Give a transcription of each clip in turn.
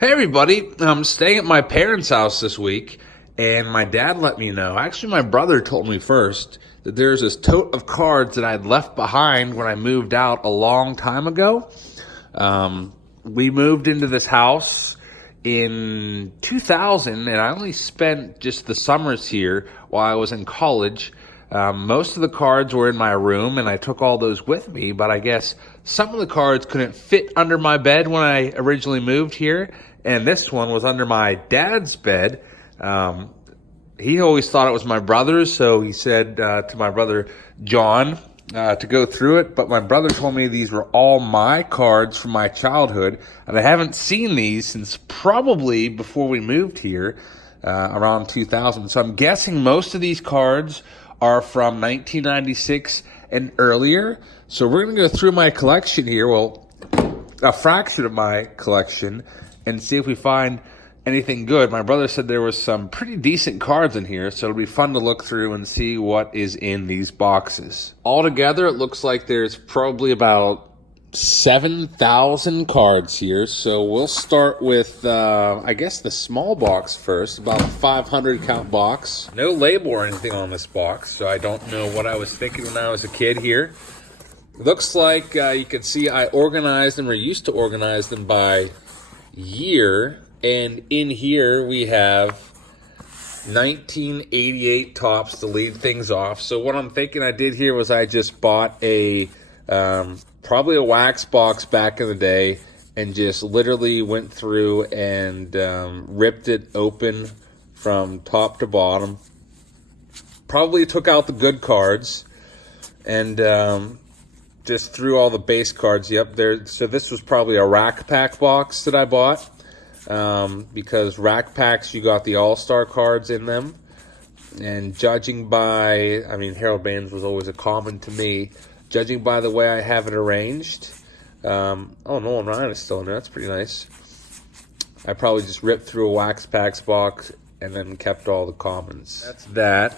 Hey everybody, I'm staying at my parents' house this week, and my dad let me know. Actually, my brother told me first that there's this tote of cards that I'd left behind when I moved out a long time ago. We moved into this house in 2000, and I only spent just the summers here while I was in college. Most of the cards were in my room, and I took all those with me, but I guess some of the cards couldn't fit under my bed when I originally moved here, and this one was under my dad's bed. He always thought it was my brother's, so he said to my brother John to go through it, but my brother told me these were all my cards from my childhood, and I haven't seen these since probably before we moved here, around 2000. So I'm guessing most of these cards are from 1996 and earlier. So we're going to go through my collection here, well, a fraction of my collection, and see if we find anything good. My brother said there was some pretty decent cards in here, so it'll be fun to look through and see what is in these boxes. Altogether, it looks like there's probably about 7,000 cards here, so we'll start with, I guess, the small box first, about a 500 count box. No label or anything on this box, so I don't know what I was thinking when I was a kid here. Looks like you can see I organized them, or used to organize them by year, and in here we have 1988 tops to lead things off. So what I'm thinking I did here was I just bought a probably a wax box back in the day and just literally went through and ripped it open from top to bottom. Probably took out the good cards and just threw all the base cards there. So this was probably a rack pack box that I bought, because rack packs, you got the all-star cards in them. And judging by, Harold Baines was always a common to me. Judging by the way I have it arranged, Nolan Ryan is still in there. That's pretty nice. I probably just ripped through a wax packs box and then kept all the commons. That's that.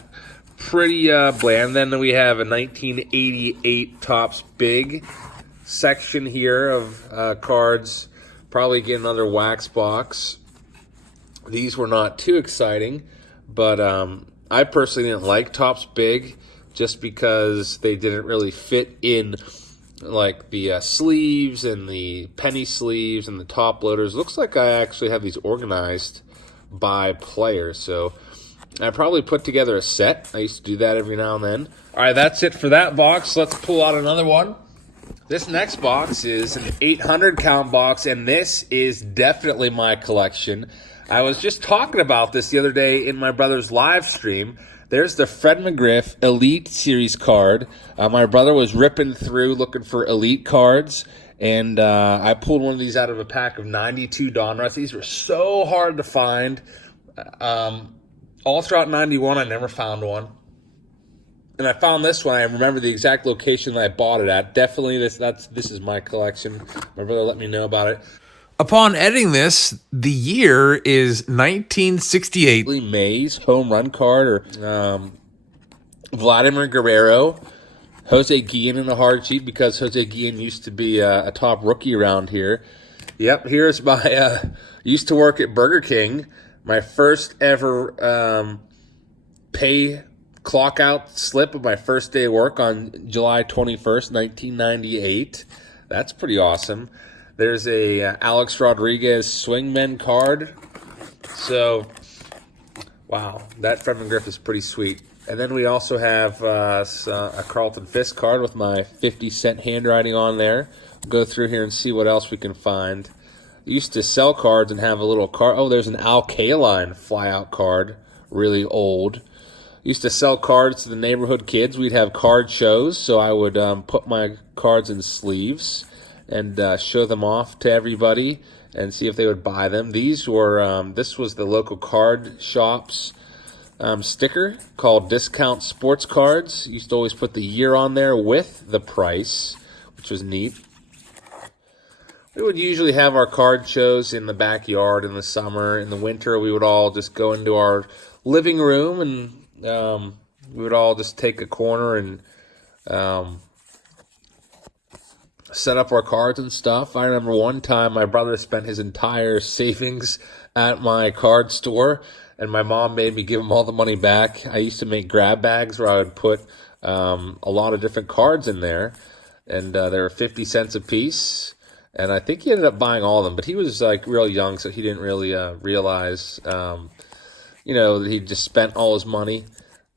Pretty bland. Then we have a 1988 Topps Big section here of cards. Probably get another wax box. These were not too exciting, but I personally didn't like Topps Big just because they didn't really fit in, like the sleeves and the penny sleeves and the top loaders. Looks like I actually have these organized by player, so I probably put together a set. I used to do that every now and then. All right, that's it for that box. Let's pull out another one. This next box is an 800 count box, and this is definitely my collection. I was just talking about this the other day in my brother's live stream. There's the Fred McGriff Elite Series card. My brother was ripping through looking for Elite cards, and I pulled one of these out of a pack of 92 Donruss. These were so hard to find. All throughout 91, I never found one. And I found this one. I remember the exact location that I bought it at. Definitely, this is my collection. My brother let me know about it. Upon editing this, the year is 1968. Mays home run card, or Vladimir Guerrero, Jose Guillen in a hard sheet, because Jose Guillen used to be a top rookie around here. Yep, here's my used to work at Burger King. My first ever pay clock out slip of my first day of work on July 21st, 1998. That's pretty awesome. There's a Alex Rodriguez swingman card. So, wow, that Fred McGriff is pretty sweet. And then we also have a Carlton Fisk card with my 50-cent handwriting on there. We'll go through here and see what else we can find. I used to sell cards and have a little card. Oh, there's an Al Kaline flyout card, really old. Used to sell cards to the neighborhood kids. We'd have card shows, so I would put my cards in sleeves and show them off to everybody and see if they would buy them. These were, this was the local card shop's sticker called Discount Sports Cards. Used to always put the year on there with the price, which was neat. We would usually have our card shows in the backyard in the summer. In the winter, we would all just go into our living room, and we would all just take a corner and set up our cards and stuff. I remember one time my brother spent his entire savings at my card store, and my mom made me give him all the money back. I used to make grab bags where I would put a lot of different cards in there, and they were 50 cents a piece. And I think he ended up buying all of them, but he was like real young, so he didn't really realize, that he just spent all his money.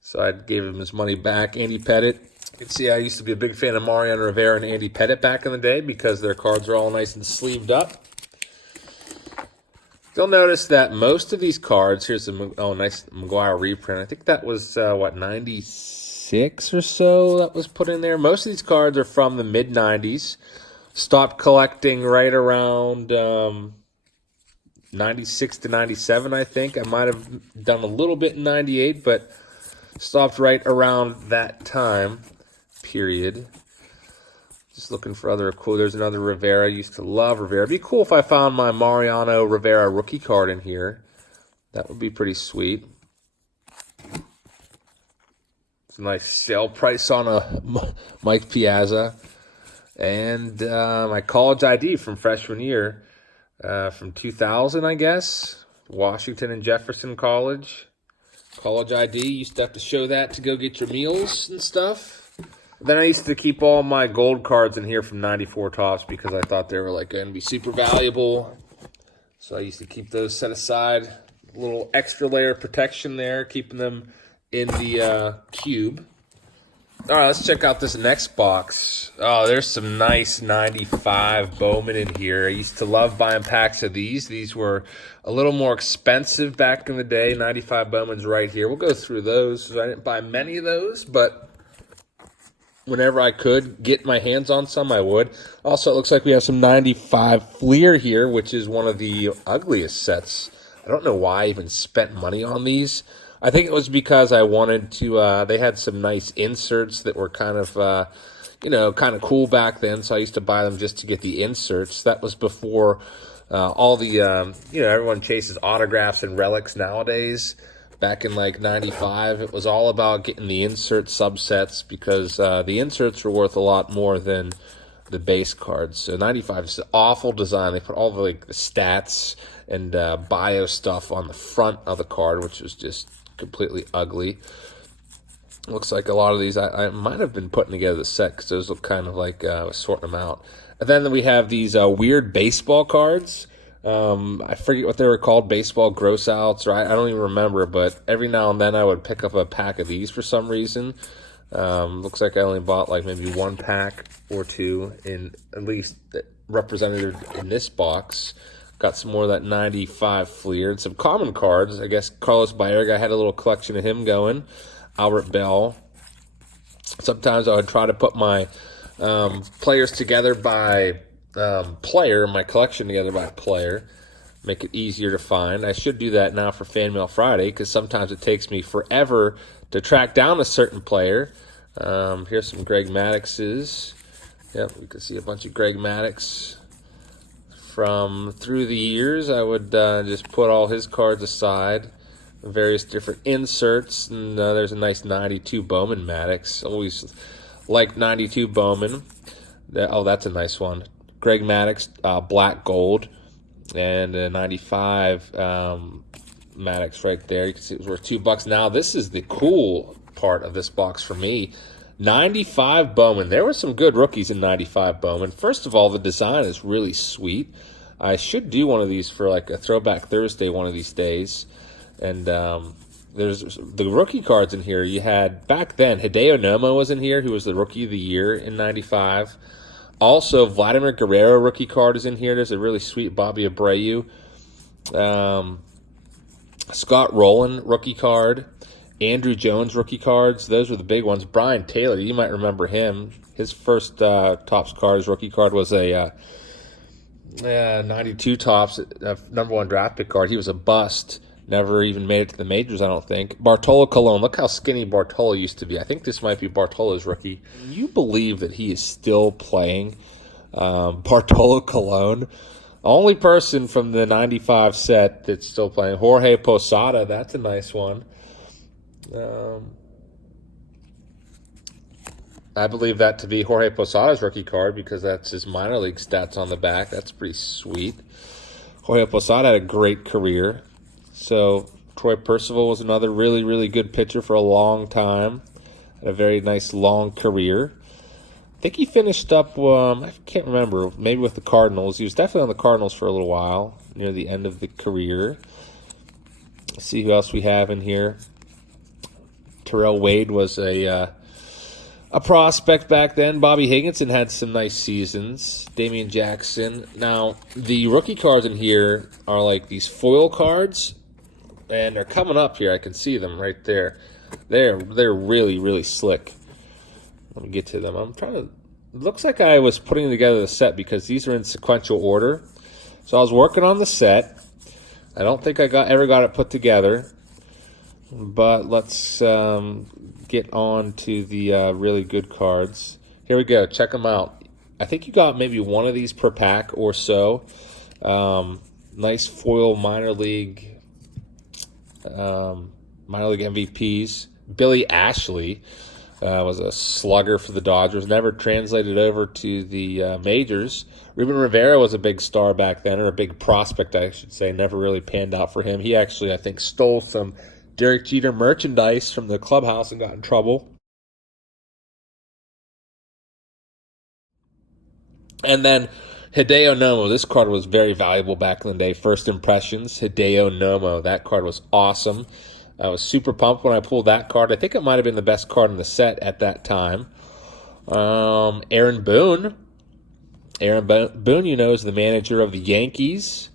So I gave him his money back. Andy Pettit. You can see I used to be a big fan of Mariano Rivera and Andy Pettit back in the day because their cards are all nice and sleeved up. You'll notice that most of these cards, here's a nice McGuire reprint. I think that was, 96 or so that was put in there. Most of these cards are from the mid-90s. Stopped collecting right around 96 to 97, I think. I might have done a little bit in 98, but stopped right around that time period. Just looking for other cool. There's another Rivera. I used to love Rivera. It'd be cool if I found my Mariano Rivera rookie card in here. That would be pretty sweet. It's a nice sale price on a Mike Piazza. And my college ID from freshman year, from 2000, I guess. Washington and Jefferson College. College ID. Used to have to show that to go get your meals and stuff. Then I used to keep all my gold cards in here from 94 Tops because I thought they were going to be super valuable. So I used to keep those set aside. A little extra layer of protection there, keeping them in the cube. All right, let's check out this next box. Oh, there's some nice 95 Bowman in here. I used to love buying packs of these. These were a little more expensive back in the day. 95 Bowman's right here. We'll go through those. I didn't buy many of those, but whenever I could get my hands on some, I would. Also, it looks like we have some 95 Fleer here, which is one of the ugliest sets. I don't know why I even spent money on these. I think it was because I wanted to, they had some nice inserts that were kind of cool back then, so I used to buy them just to get the inserts. That was before all the, everyone chases autographs and relics nowadays. Back in 95, it was all about getting the insert subsets because the inserts were worth a lot more than the base cards. So 95 is an awful design. They put all the stats and bio stuff on the front of the card, which was just completely ugly. Looks like a lot of these I might have been putting together the set because those look kind of like sorting them out. And then we have these weird baseball cards. I forget what they were called, baseball gross outs, or I don't even remember, but every now and then I would pick up a pack of these for some reason. Looks like I only bought maybe one pack or two in at least represented in this box. Got some more of that 95 Fleer and some common cards. I guess Carlos Baerga, I had a little collection of him going. Albert Bell. Sometimes I would try to put my players together by player, my collection together by player. Make it easier to find. I should do that now for Fan Mail Friday because sometimes it takes me forever to track down a certain player. Here's some Greg Maddox's. Yep, we can see a bunch of Greg Maddox from through the years. I would just put all his cards aside, various different inserts, and there's a nice 92 Bowman Maddox. Always liked 92 Bowman. That's a nice one. Greg Maddox, black gold, and a 95 Maddox right there. You can see it was worth $2. Now this is the cool part of this box for me. 95 Bowman. There were some good rookies in 95 Bowman. First of all, the design is really sweet. I should do one of these for a Throwback Thursday one of these days. And there's the rookie cards in here. You had, back then, Hideo Nomo was in here, who was the Rookie of the Year in 95. Also, Vladimir Guerrero rookie card is in here. There's a really sweet Bobby Abreu. Scott Rowland rookie card. Andrew Jones rookie cards. Those were the big ones. Brian Taylor, you might remember him. His first Topps cards rookie card was a 92 Topps number one draft pick card. He was a bust. Never even made it to the majors, I don't think. Bartolo Colon. Look how skinny Bartolo used to be. I think this might be Bartolo's rookie. Can you believe that he is still playing? Bartolo Colon. Only person from the 95 set that's still playing. Jorge Posada. That's a nice one. I believe that to be Jorge Posada's rookie card because that's his minor league stats on the back. That's pretty sweet. Jorge Posada had a great career. So Troy Percival was another really, really good pitcher for a long time. Had a very nice long career. I think he finished up, I can't remember, maybe with the Cardinals. He was definitely on the Cardinals for a little while, near the end of the career. Let's see who else we have in here. Terrell Wade was a prospect back then. Bobby Higginson had some nice seasons. Damian Jackson. Now, the rookie cards in here are like these foil cards, and they're coming up here. I can see them right there. They're really, really slick. Let me get to them. It looks like I was putting together the set because these are in sequential order. So I was working on the set. I don't think I ever got it put together. But let's get on to the really good cards. Here we go. Check them out. I think you got maybe one of these per pack or so. Nice foil minor league MVPs. Billy Ashley was a slugger for the Dodgers. Never translated over to the majors. Ruben Rivera was a big star back then, or a big prospect, I should say. Never really panned out for him. He actually, I think, stole some Derek Jeter merchandise from the clubhouse and got in trouble. And then Hideo Nomo. This card was very valuable back in the day. First impressions, Hideo Nomo. That card was awesome. I was super pumped when I pulled that card. I think it might have been the best card in the set at that time. Aaron Boone. Aaron Boone, is the manager of the Yankees.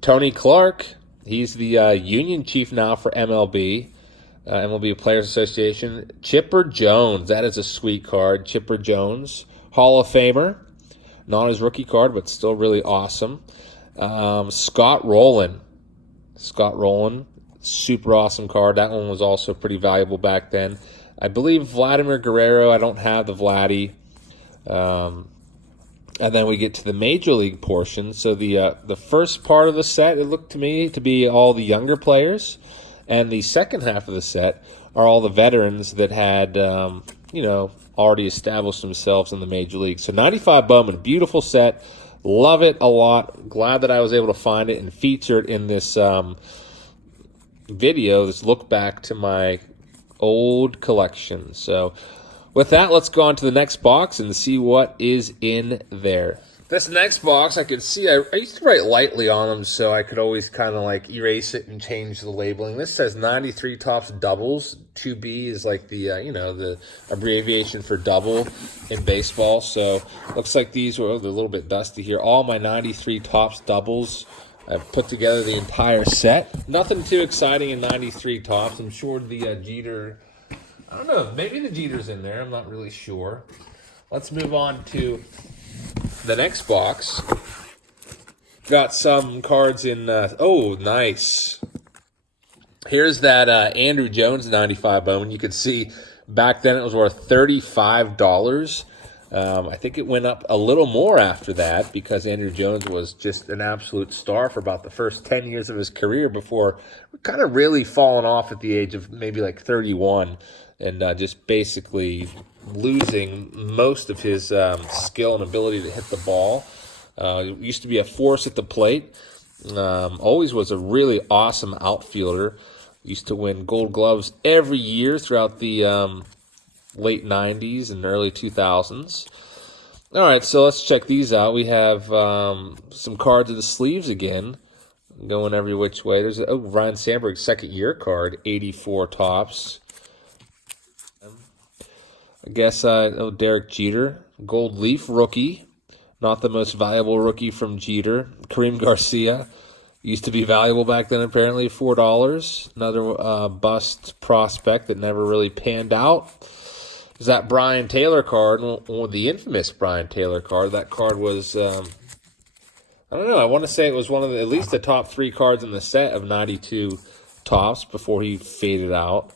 Tony Clark. He's the union chief now for MLB. MLB Players Association. Chipper Jones. That is a sweet card. Chipper Jones. Hall of Famer. Not his rookie card, but still really awesome. Scott Rowland. Super awesome card. That one was also pretty valuable back then. I believe Vladimir Guerrero. I don't have the Vladdy. And then we get to the major league portion. So the first part of the set, it looked to me to be all the younger players. And the second half of the set are all the veterans that had, already established themselves in the major league. So 95 Bowman, beautiful set. Love it a lot. Glad that I was able to find it and feature it in this video, this look back to my old collection. So with that, let's go on to the next box and see what is in there. This next box, I could see, I used to write lightly on them so I could always kind of like erase it and change the labeling. This says 93 Topps doubles. 2B is like the, the abbreviation for double in baseball. So looks like these were, they're a little bit dusty here. All my 93 Topps doubles. I've put together the entire set. Nothing too exciting in 93 Topps. I'm sure the Jeter, I don't know, maybe the Jeter's in there. I'm not really sure. Let's move on to the next box. Got some cards in, oh, nice. Here's that Andrew Jones 95 Bowman. You can see back then it was worth $35. I think it went up a little more after that because Andrew Jones was just an absolute star for about the first 10 years of his career before kind of really falling off at the age of maybe like 31 and just basically losing most of his skill and ability to hit the ball. Used to be a force at the plate. Always was a really awesome outfielder. Used to win Gold Gloves every year throughout the late 90s and early 2000s. All right, so let's check these out. We have some cards of the sleeves again, going every which way. There's Ryan Sandberg's second year card, 84 Topps. I guess Derek Jeter, Gold Leaf rookie, not the most valuable rookie from Jeter. Kareem Garcia, used to be valuable back then apparently, $4. Another bust prospect that never really panned out. Is that Brian Taylor card, the infamous Brian Taylor card. That card was, I don't know, I want to say it was one of at least the top 3 cards in the set of 92 Topps before he faded out.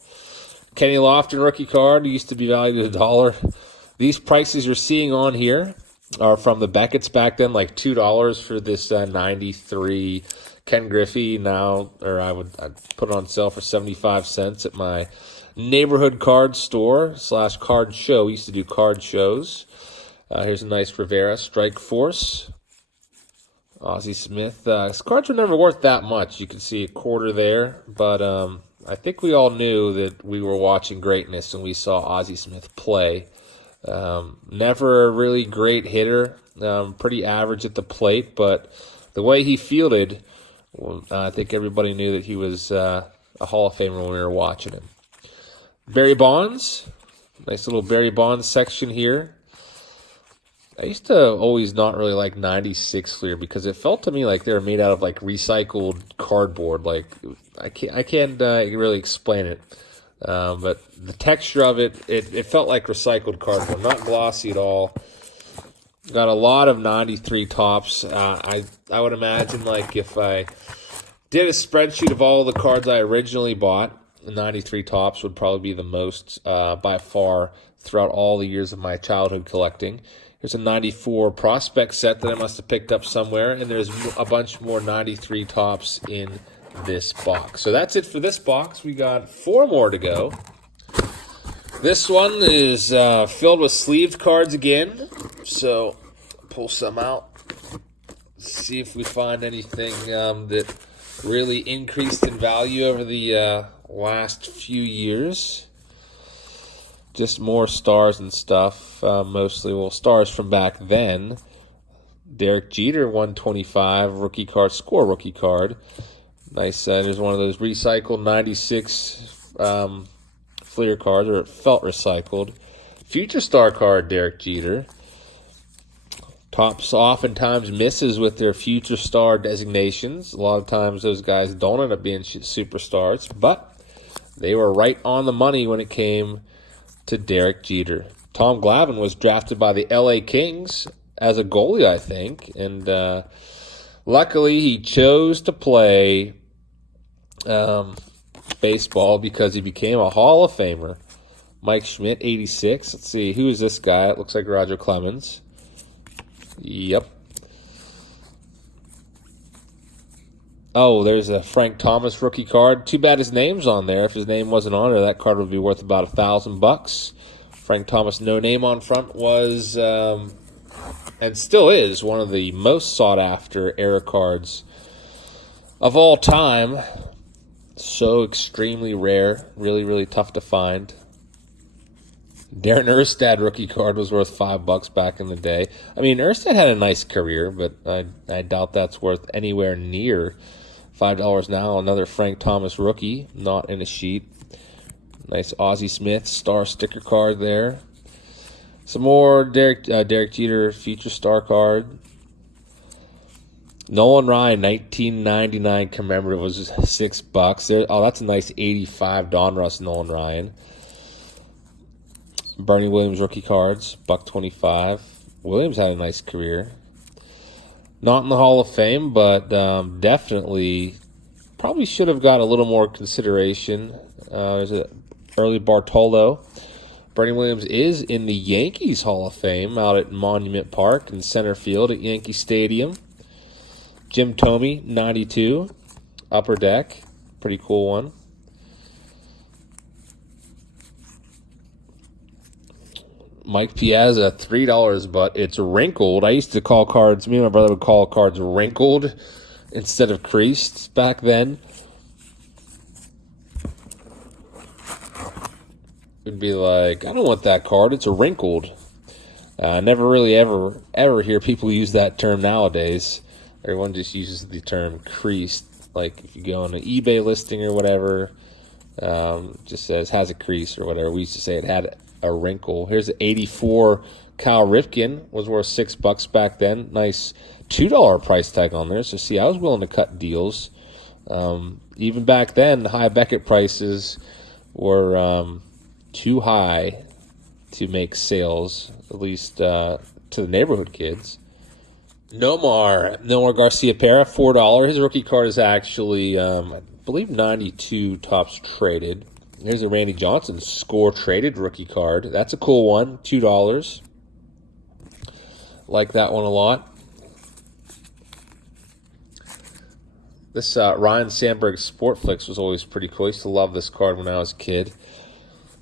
Kenny Lofton rookie card used to be valued at $1. These prices you're seeing on here are from the Beckett's back then, like $2 for this 93 Ken Griffey. Now, or I'd put it on sale for 75 cents at my neighborhood card store / card show. We used to do card shows. Here's a nice Rivera Strike Force. Ozzie Smith. His cards were never worth that much. You can see a quarter there, but I think we all knew that we were watching greatness when we saw Ozzie Smith play. Never a really great hitter, pretty average at the plate, but the way he fielded, I think everybody knew that he was a Hall of Famer when we were watching him. Barry Bonds, nice little Barry Bonds section here. I used to always not really like 96 Fleer because it felt to me like they were made out of like recycled cardboard. Like I can't really explain it, but the texture of it felt like recycled cardboard, not glossy at all. Got a lot of 93 tops. I would imagine like if I did a spreadsheet of all the cards I originally bought, 93 tops would probably be the most by far throughout all the years of my childhood collecting. There's a 94 prospect set that I must have picked up somewhere, and there's a bunch more 93 tops in this box. So that's it for this box. We got 4 more to go. This one is filled with sleeved cards again. So pull some out. See if we find anything that really increased in value over the last few years. Just more stars and stuff, mostly. Well, stars from back then. Derek Jeter, 125, rookie card, score rookie card. Nice. There's one of those recycled 96 Fleer cards, or it felt recycled. Future star card, Derek Jeter. Tops oftentimes misses with their future star designations. A lot of times those guys don't end up being superstars, but they were right on the money when it came to Derek Jeter. Tom Glavine was drafted by the LA Kings as a goalie, I think, and luckily he chose to play baseball because he became a Hall of Famer. Mike Schmidt, 86. Let's see, who is this guy? It looks like Roger Clemens. Yep. Oh, there's a Frank Thomas rookie card. Too bad his name's on there. If his name wasn't on there, that card would be worth about $1,000. Frank Thomas, no name on front, was and still is one of the most sought after era cards of all time. So extremely rare, really, really tough to find. Darren Erstad rookie card was worth $5 back in the day. I mean, Erstad had a nice career, but I doubt that's worth anywhere near $5 now. Another Frank Thomas rookie, not in a sheet. Nice Ozzie Smith star sticker card there. Some more Derek Jeter future star card. Nolan Ryan, 1999 commemorative was $6. Oh, that's a nice 85 Donruss Nolan Ryan. Bernie Williams rookie cards, $1.25. Williams had a nice career. Not in the Hall of Fame, but definitely probably should have got a little more consideration. There's an early Bartolo. Bernie Williams is in the Yankees Hall of Fame out at Monument Park in center field at Yankee Stadium. Jim Thome, 92, upper deck. Pretty cool one. Mike Piazza, $3, but it's wrinkled. I used to call cards, me and my brother would call cards wrinkled instead of creased back then. It'd be like, I don't want that card, it's wrinkled. Never really ever hear people use that term nowadays. Everyone just uses the term creased. Like if you go on an eBay listing or whatever, just says has a crease or whatever. We used to say it had a wrinkle. Here's an 84 Cal Ripken, was worth $6 back then. Nice $2 price tag on there. So see, I was willing to cut deals. Even back then, the high Beckett prices were too high to make sales, at least to the neighborhood kids. Nomar Garcia-Pera, $4. His rookie card is actually, I believe, 92 tops traded. Here's a Randy Johnson score traded rookie card. That's a cool one, $2. Like that one a lot. This Ryan Sandberg Sportflix was always pretty cool. I used to love this card when I was a kid.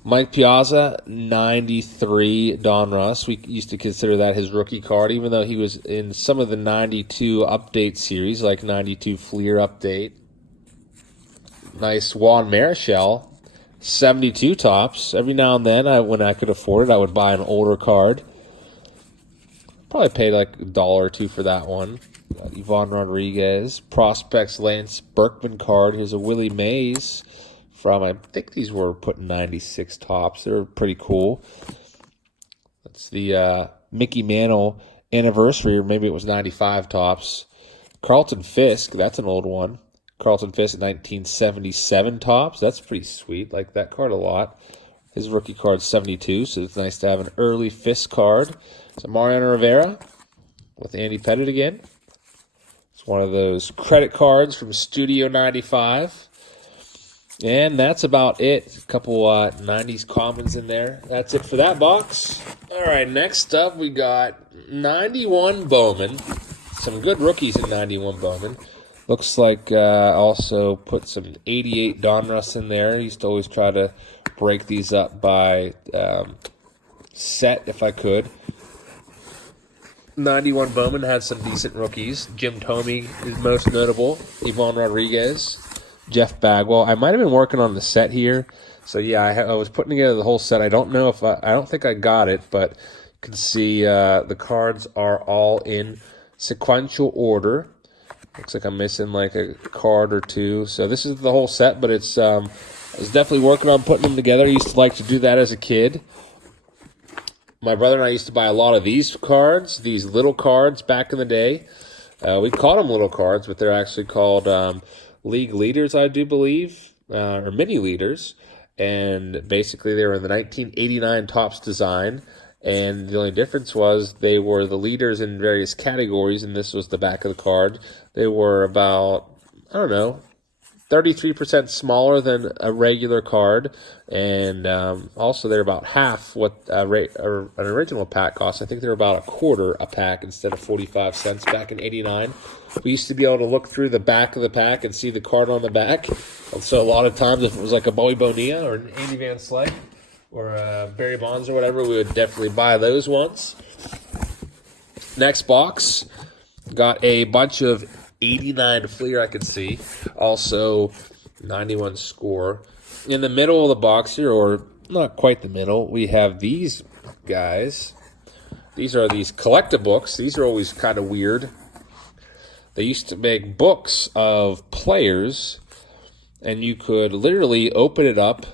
Mike Piazza, 93 Donruss. We used to consider that his rookie card, even though he was in some of the 92 update series, like 92 Fleer update. Nice Juan Marichal, 72 tops. Every now and then, when I could afford it, I would buy an older card. Probably paid like $1 or $2 for that one. Ivan Rodriguez. Prospects Lance Berkman card. Here's a Willie Mays from, I think these were put 96 tops. They're pretty cool. That's the Mickey Mantle anniversary, or maybe it was 95 tops. Carlton Fisk, that's an old one. Carlton Fisk at 1977 tops. That's pretty sweet. Like that card a lot. His rookie card's 72, so it's nice to have an early Fisk card. So Mariano Rivera with Andy Pettitte again. It's one of those credit cards from Studio 95. And that's about it. A couple 90s commons in there. That's it for that box. All right, next up we got 91 Bowman. Some good rookies in 91 Bowman. Looks like also put some 88 Donruss in there. I used to always try to break these up by set if I could. 91 Bowman had some decent rookies. Jim Thome is most notable. Ivan Rodriguez. Jeff Bagwell. I might have been working on the set here. So, yeah, I was putting together the whole set. I don't know if I don't think I got it, but you can see the cards are all in sequential order. Looks like I'm missing like a card or two. So this is the whole set, but it's I was definitely working on putting them together. I used to like to do that as a kid. My brother and I used to buy a lot of these cards, these little cards back in the day. We called them little cards, but they're actually called league leaders, I do believe, or mini leaders. And basically they were in the 1989 Topps design. And the only difference was they were the leaders in various categories, and this was the back of the card. They were about, 33% smaller than a regular card, and also they're about half what an original pack cost. I think they're about a quarter a pack instead of 45 cents back in '89. We used to be able to look through the back of the pack and see the card on the back, and so a lot of times if it was like a Bowie Bonilla or an Andy Van Slyke or Barry Bonds or whatever, we would definitely buy those ones. Next box, got a bunch of 89 Fleer I could see. Also, 91 Score. In the middle of the box here, or not quite the middle, we have these guys. These are these collector books. These are always kind of weird. They used to make books of players, and you could literally open it up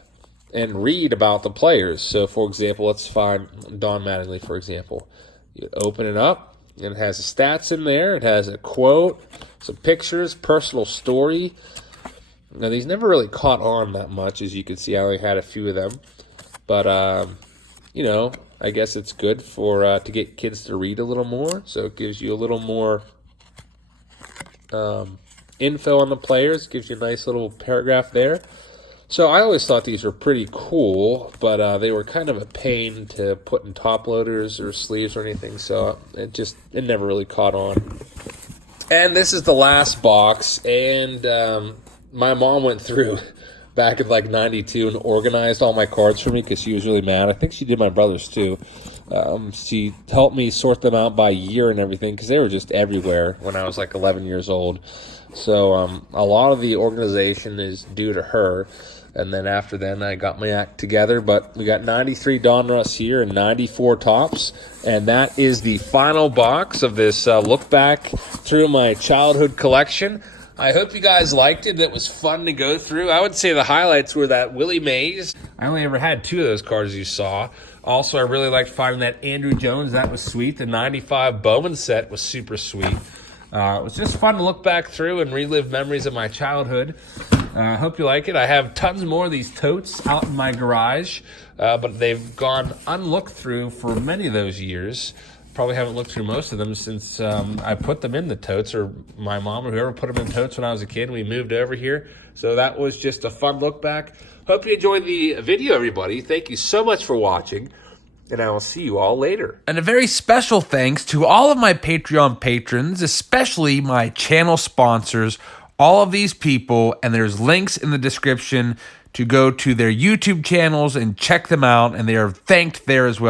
and read about the players. So, for example, let's find Don Mattingly, for example. You open it up, and it has the stats in there. It has a quote, some pictures, personal story. Now, these never really caught on that much. As you can see, I only had a few of them. But, I guess it's good for to get kids to read a little more. So it gives you a little more info on the players. Gives you a nice little paragraph there. So I always thought these were pretty cool, but they were kind of a pain to put in top loaders or sleeves or anything, so it never really caught on. And this is the last box, and my mom went through back in like 92 and organized all my cards for me because she was really mad. I think she did my brother's too. She helped me sort them out by year and everything because they were just everywhere when I was like 11 years old. So a lot of the organization is due to her. And then after then, I got my act together. But we got 93 Donruss here and 94 Topps. And that is the final box of this look back through my childhood collection. I hope you guys liked it. It was fun to go through. I would say the highlights were that Willie Mays. I only ever had 2 of those cards you saw. Also, I really liked finding that Andrew Jones. That was sweet. The 95 Bowman set was super sweet. It was just fun to look back through and relive memories of my childhood. I hope you like it. I have tons more of these totes out in my garage, but they've gone unlooked through for many of those years. Probably haven't looked through most of them since I put them in the totes, or my mom or whoever put them in totes when I was a kid and we moved over here. So that was just a fun look back. Hope you enjoyed the video, everybody. Thank you so much for watching, and I will see you all later. And a very special thanks to all of my Patreon patrons, especially my channel sponsors, all of these people, and there's links in the description to go to their YouTube channels and check them out, and they are thanked there as well.